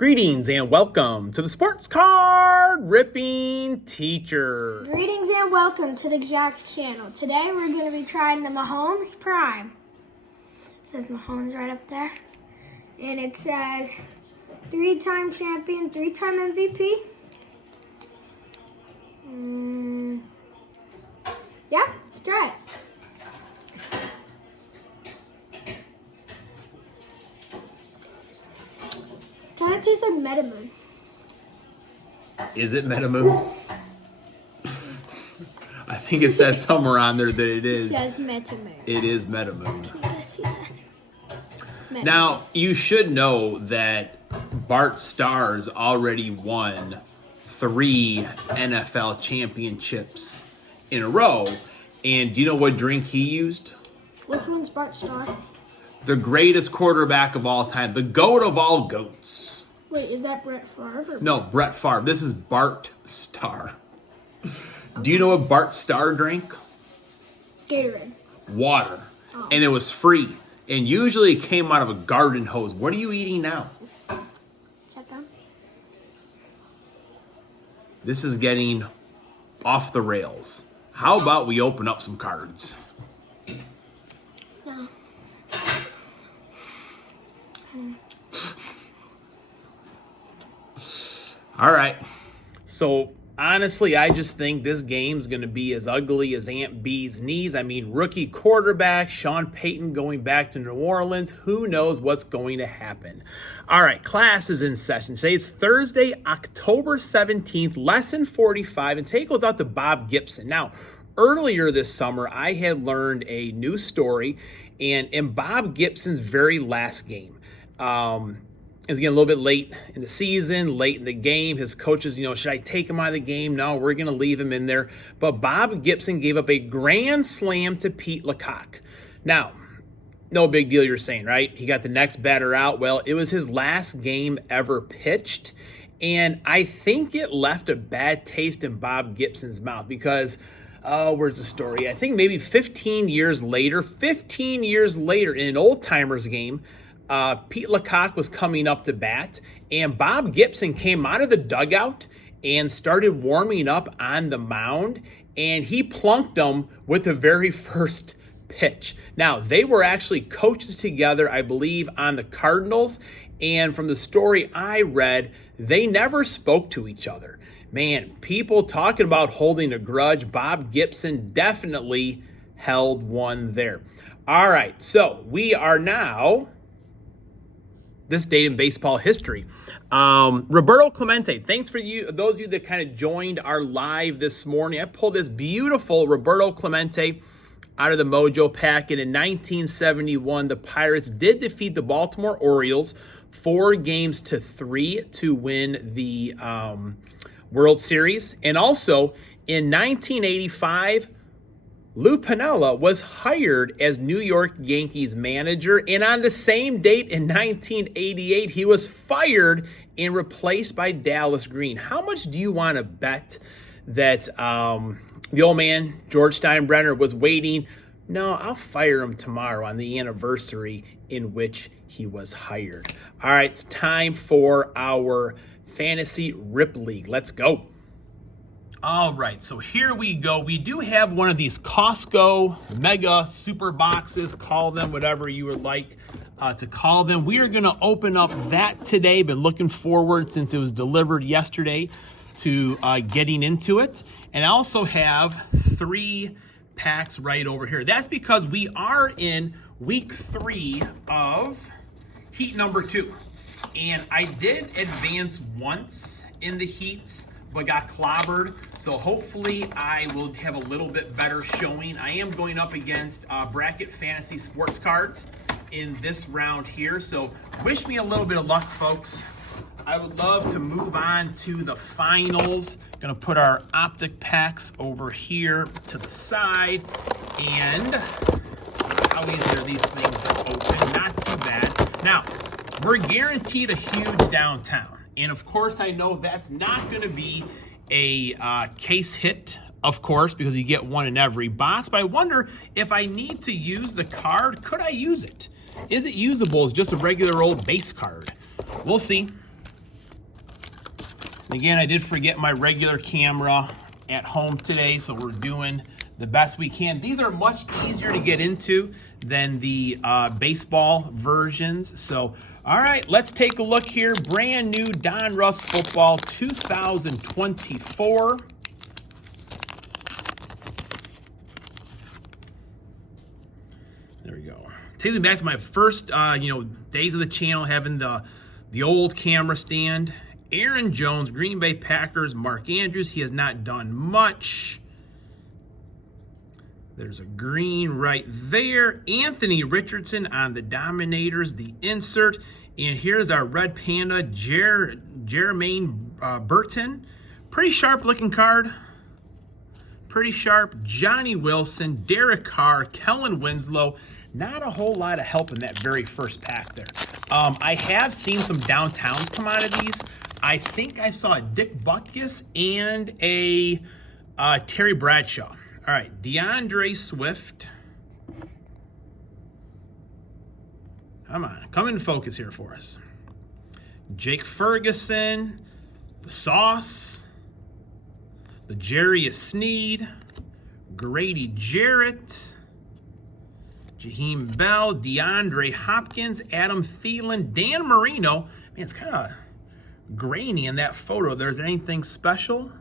Greetings and welcome to the Sports Card Ripping Teacher. Greetings and welcome to the Jack's channel. Today we're going to be trying the Mahomes Prime. It says Mahomes right up there. And it says 3-time champion, 3-time MVP. Yeah, let's try it. Kind of tastes like Metamoon. Is it Metamoon? I think it says somewhere on there that it is. It says Metamoon. It is Metamoon. Can you guys see that? Metamoon. Now, you should know that Bart Starr's already won 3 NFL championships in a row. And do you know what drink he used? Which one's Bart Starr? The greatest quarterback of all time, the GOAT of all goats. Wait, is that Brett Favre? No, Brett Favre. This is Bart Starr. Do you know what Bart Starr drank? Gatorade. Water. Oh. And it was free. And usually it came out of a garden hose. What are you eating now? Check out. This is getting off the rails. How about we open up some cards? No. All right. So, honestly, I just think this game's going to be as ugly as Aunt Bee's knees. I mean, rookie quarterback, Sean Payton going back to New Orleans. Who knows what's going to happen? All right, class is in session. Today is Thursday, October 17th, lesson 45. And today goes out to Bob Gibson. Now, earlier this summer, I had learned a new story. And in Bob Gibson's very last game, it was getting a little bit late in the season, late in the game. His coaches, should I take him out of the game? No, we're going to leave him in there. But Bob Gibson gave up a grand slam to Pete Lecoq. Now, no big deal, you're saying, right? He got the next batter out. Well, it was his last game ever pitched. And I think it left a bad taste in Bob Gibson's mouth because, where's the story? I think maybe 15 years later in an old-timers game, Pete Lecoq was coming up to bat, and Bob Gibson came out of the dugout and started warming up on the mound, and he plunked him with the very first pitch. Now, they were actually coaches together, I believe, on the Cardinals, and from the story I read, they never spoke to each other. Man, people talking about holding a grudge, Bob Gibson definitely held one there. All right, so we are now this date in baseball history. Roberto Clemente, thanks for those of you that kind of joined our live this morning. I pulled this beautiful Roberto Clemente out of the Mojo packet. In 1971, the Pirates did defeat the Baltimore Orioles 4-3 to win the World Series. And also in 1985, Lou Piniella was hired as New York Yankees manager, and on the same date in 1988, he was fired and replaced by Dallas Green. How much do you want to bet that the old man, George Steinbrenner, was waiting? No, I'll fire him tomorrow on the anniversary in which he was hired. All right, it's time for our Fantasy Rip League. Let's go. All right, so here we go. We do have one of these Costco mega super boxes, call them whatever you would like to call them. We are going to open up that today. Been looking forward since it was delivered yesterday to getting into it. And I also have 3 packs right over here. That's because we are in week 3 of heat number 2. And I did advance once in the heats, but got clobbered. So hopefully I will have a little bit better showing. I am going up against Bracket Fantasy Sports Cards in this round here. So wish me a little bit of luck, folks. I would love to move on to the finals. Gonna put our optic packs over here to the side and see how easy are these things to open. Not too bad. Now, we're guaranteed a huge downtown. And of course, I know that's not going to be a case hit, of course, because you get one in every box. But I wonder if I need to use the card, could I use it? Is it usable as just a regular old base card? We'll see. Again, I did forget my regular camera at home today, so we're doing the best we can. These are much easier to get into than the baseball versions. So, all right, let's take a look here. Brand new Donruss Football 2024. There we go. Takes me back to my first, days of the channel, having the old camera stand. Aaron Jones, Green Bay Packers, Mark Andrews. He has not done much. There's a green right there. Anthony Richardson on the Dominators, the insert. And here's our red panda, Jermaine Burton. Pretty sharp looking card. Pretty sharp. Johnny Wilson, Derek Carr, Kellen Winslow. Not a whole lot of help in that very first pack there. I have seen some downtowns come out of these. I think I saw a Dick Butkus and a Terry Bradshaw. All right, DeAndre Swift. Come on, come in focus here for us. Jake Ferguson, the Sauce, the Jarius Sneed, Grady Jarrett, Jaheim Bell, DeAndre Hopkins, Adam Thielen, Dan Marino. Man, it's kind of grainy in that photo. There's anything special?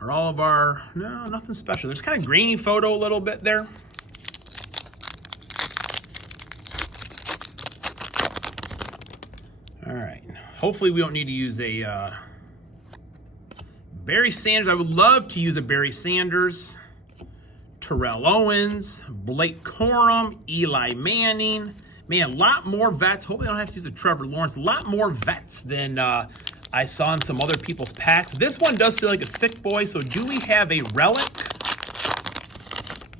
Or all of our, no, nothing special. There's kind of grainy photo a little bit there. All right. Hopefully we don't need to use a Barry Sanders. I would love to use a Barry Sanders. Terrell Owens, Blake Corum, Eli Manning. Man, a lot more vets. Hopefully I don't have to use a Trevor Lawrence. A lot more vets than I saw in some other people's packs. This one does feel like a thick boy. So do we have a relic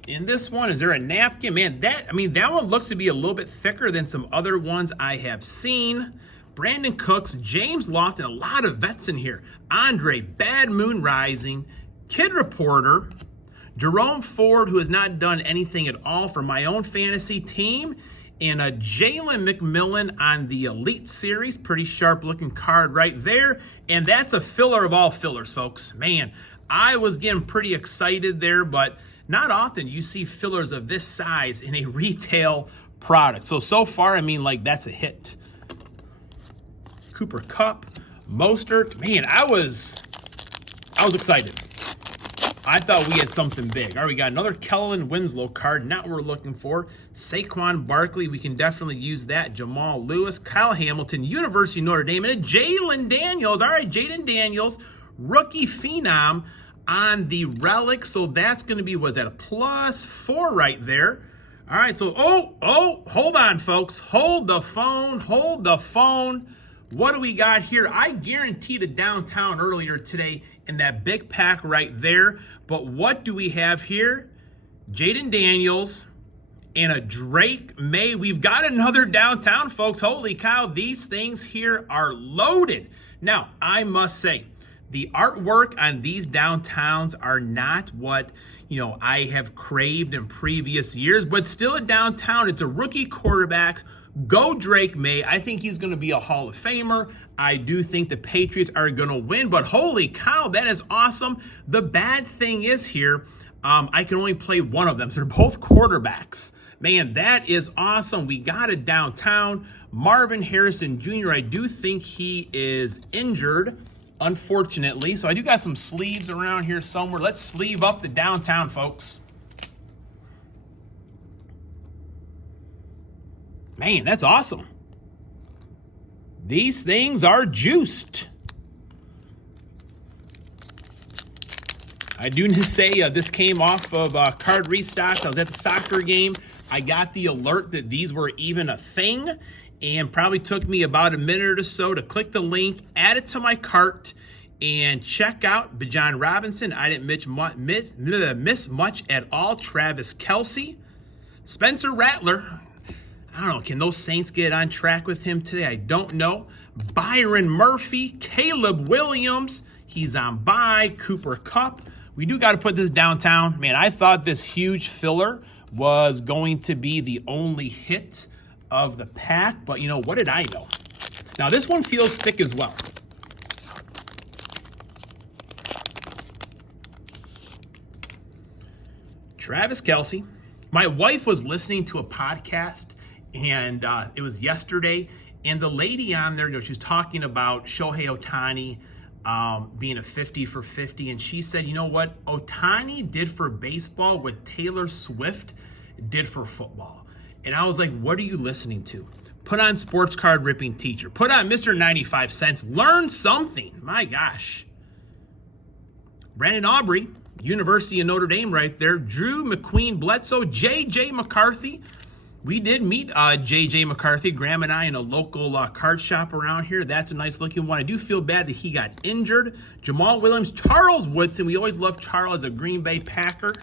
in this one? Is there a napkin? Man, that one looks to be a little bit thicker than some other ones I have seen. Brandon Cooks, James Lofton, a lot of vets in here. Andre, Bad Moon Rising, Kid Reporter, Jerome Ford, who has not done anything at all for my own fantasy team, and a Jalen McMillan on the Elite Series. Pretty sharp looking card right there. And that's a filler of all fillers, folks. Man, I was getting pretty excited there, but not often you see fillers of this size in a retail product. So far, that's a hit. Cooper Kupp, Mostert. Man, I was excited. I thought we had something big. All right, we got another Kellen Winslow card, not what we're looking for. Saquon Barkley, we can definitely use that. Jamal Lewis, Kyle Hamilton, University of Notre Dame, and Jalen Daniels. All right, Jaden Daniels, rookie phenom on the relic. So that's going to be, what's that, a +4 right there. All right, so, hold on, folks. Hold the phone. What do we got here? I guaranteed a downtown earlier today in that big pack right there. But what do we have here? Jaden Daniels and a Drake May. We've got another downtown, folks. Holy cow, these things here are loaded. Now, I must say, the artwork on these downtowns are not what, I have craved in previous years, but still a downtown. It's a rookie quarterback. Go Drake May. I think he's going to be a Hall of Famer. I do think the Patriots are going to win, but holy cow, that is awesome. The bad thing is here, I can only play one of them. So they're both quarterbacks. Man, that is awesome. We got it downtown. Marvin Harrison Jr., I do think he is injured, unfortunately. So I do got some sleeves around here somewhere. Let's sleeve up the downtown, folks. Man, that's awesome. These things are juiced. I do need to say this came off of Card Restock. I was at the soccer game. I got the alert that these were even a thing, and probably took me about a minute or so to click the link, add it to my cart, and check out Bijan Robinson. I didn't miss much at all. Travis Kelce, Spencer Rattler. I don't know, can those Saints get on track with him today? I don't know. Byron Murphy, Caleb Williams, he's on bye. Cooper Kupp. We do got to put this downtown. Man, I thought this huge filler was going to be the only hit of the pack, but what did I know? Now, this one feels thick as well. Travis Kelce. My wife was listening to a podcast, and it was yesterday, and the lady on there, she was talking about Shohei Ohtani being a 50 for 50, and she said, you know what Ohtani did for baseball, what Taylor Swift did for football. And I was like, what are you listening to? Put on Sports Card Ripping Teacher. Put on Mr. 95 Cents. Learn something. My gosh. Brandon Aubrey, University of Notre Dame right there. Drew McQueen Bledsoe, J.J. McCarthy. We did meet J.J. McCarthy, Graham and I, in a local card shop around here. That's a nice looking one. I do feel bad that he got injured. Jamal Williams, Charles Woodson. We always loved Charles as a Green Bay Packer.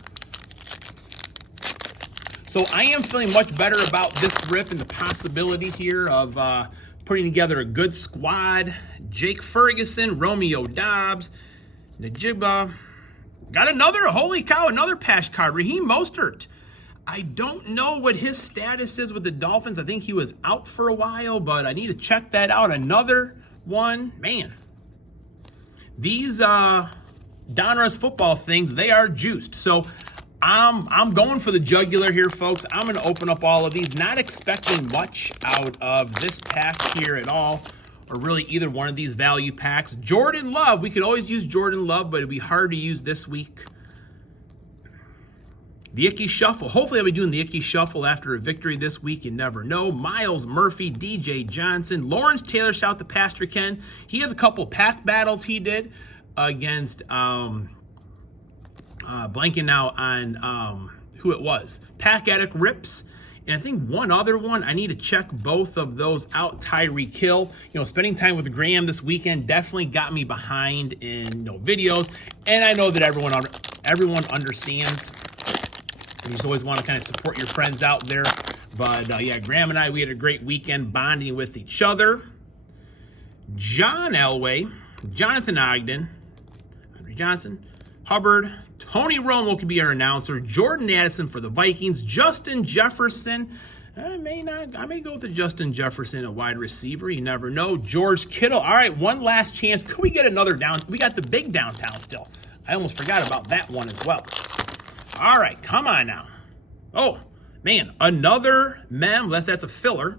So I am feeling much better about this rip and the possibility here of putting together a good squad. Jake Ferguson, Romeo Dobbs, Najibba. Got another, holy cow, another patch card. Raheem Mostert. I don't know what his status is with the Dolphins. I think he was out for a while, but I need to check that out. Another one. Man, these Donruss football things, they are juiced. So I'm going for the jugular here, folks. I'm going to open up all of these, not expecting much out of this pack here at all, or really either one of these value packs. Jordan Love, we could always use Jordan Love, but it'd be hard to use this week. The Icky Shuffle. Hopefully I'll be doing the Icky Shuffle after a victory this week. You never know. Miles Murphy, DJ Johnson, Lawrence Taylor, shout out to Pastor Ken. He has a couple pack battles he did against blanking now on who it was. Pack Addict Rips. And I think one other one, I need to check both of those out. Tyreek Hill. Spending time with Graham this weekend definitely got me behind in videos. And I know that everyone understands. You just always want to kind of support your friends out there. But yeah, Graham and I, we had a great weekend bonding with each other. John Elway, Jonathan Ogden, Andre Johnson, Hubbard, Tony Romo could be our announcer. Jordan Addison for the Vikings. Justin Jefferson. I may go with the Justin Jefferson, a wide receiver. You never know. George Kittle. All right, one last chance. Could we get another down? We got the big downtown still. I almost forgot about that one as well. All right, come on now. Oh, man, another mem. That's a filler.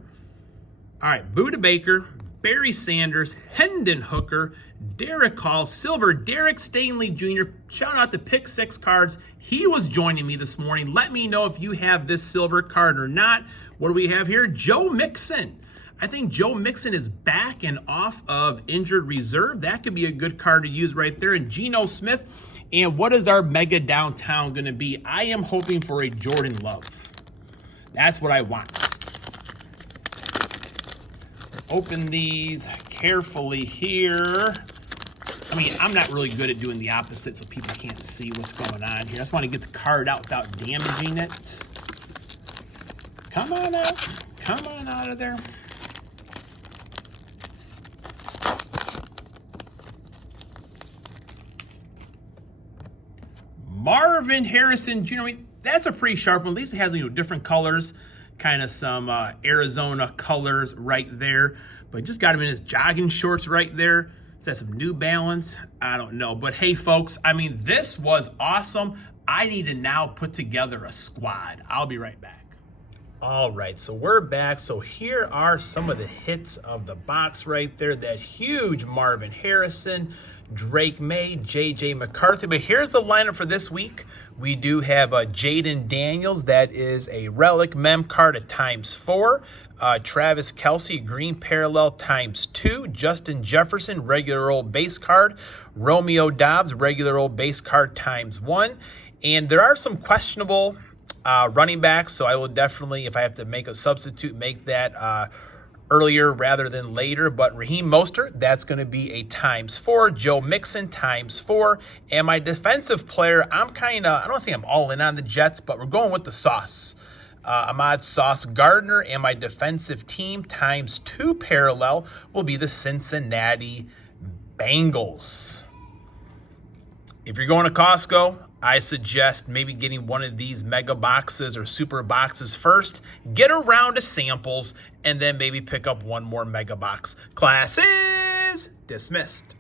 All right, Buda Baker, Barry Sanders, Hendon Hooker, Derek Hall, Silver, Derek Stanley Jr. Shout out to Pick 6 Cards. He was joining me this morning. Let me know if you have this silver card or not. What do we have here? Joe Mixon. I think Joe Mixon is back and off of injured reserve. That could be a good card to use right there. And Geno Smith. And what is our mega downtown going to be? I am hoping for a Jordan Love. That's what I want. Open these carefully here. I mean, I'm not really good at doing the opposite so people can't see what's going on here. I just want to get the card out without damaging it. Come on out. Come on out of there. Marvin Harrison Jr. I mean, that's a pretty sharp one. At least it has different colors, kind of some Arizona colors right there. But just got him in his jogging shorts right there. Is that some New Balance? I don't know. But hey, folks, I mean, this was awesome. I need to now put together a squad. I'll be right back. All right, so we're back. So here are some of the hits of the box right there. That huge Marvin Harrison, Drake May, J.J. McCarthy. But here's the lineup for this week. We do have Jaden Daniels. That is a relic mem card at ×4. Travis Kelce, green parallel ×2. Justin Jefferson, regular old base card. Romeo Dobbs, regular old base card ×1. And there are some questionable running backs, so I will definitely, if I have to make a substitute, make that earlier rather than later. But Raheem Mostert, that's going to be a ×4. Joe Mixon ×4. And my defensive player, I don't think I'm all in on the Jets, but we're going with the sauce. Ahmad Sauce Gardner, and my defensive team ×2 parallel will be the Cincinnati Bengals. If you're going to Costco, I suggest maybe getting one of these mega boxes or super boxes first, get a round of samples, and then maybe pick up one more mega box. Class is dismissed.